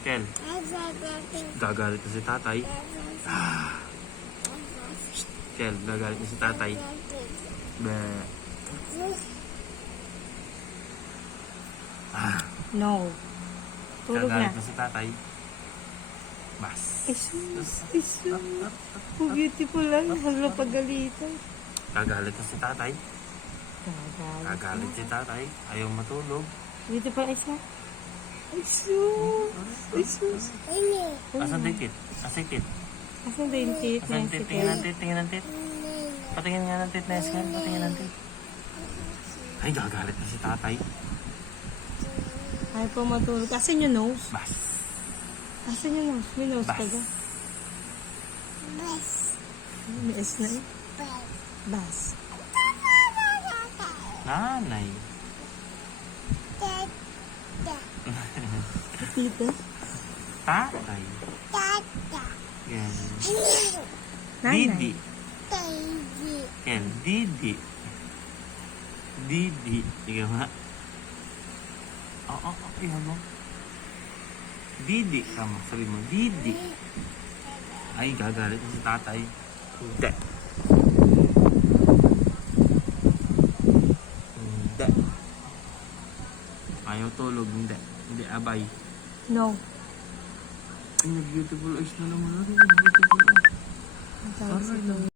Kel, gagalit na si tatay. Kel, gagalit na si tatay. Be. No. Tulog na. Gagalit na si tatay. Bas. Isus. Oh, beautiful lang. Hala pagalitan. Gagalit na si tatay. Gagalit si tatay. Ayaw matulog. Beautiful eyes na. Isus. Asan dikit? Asan tit? Asan ba yung tit? Asan tit? Tingin ng tit. Tingin ng tit. Patingin nga ng tit na Eskel. Patingin ng tit. Ay, gagalit na si tatay. Ayaw po matulog. Asan yung nose? Bas. Asan yung nose? May nose ka ba? May S na eh. Bas. Nanay. Tita. Tatay. Yan. Nanay. Didi. Yan. Didi. Didi. Ikaw nga. Oo. Iyan mo. Didi. Tama. Sabi mo. Didi. Ay, gagalit na si tatay. Hindi. Hindi. Ayaw tulog. Hindi. Hindi, abay. No. Ay, nag-beautiful eyes na naman. Nag-beautiful eyes. Ang tawag sa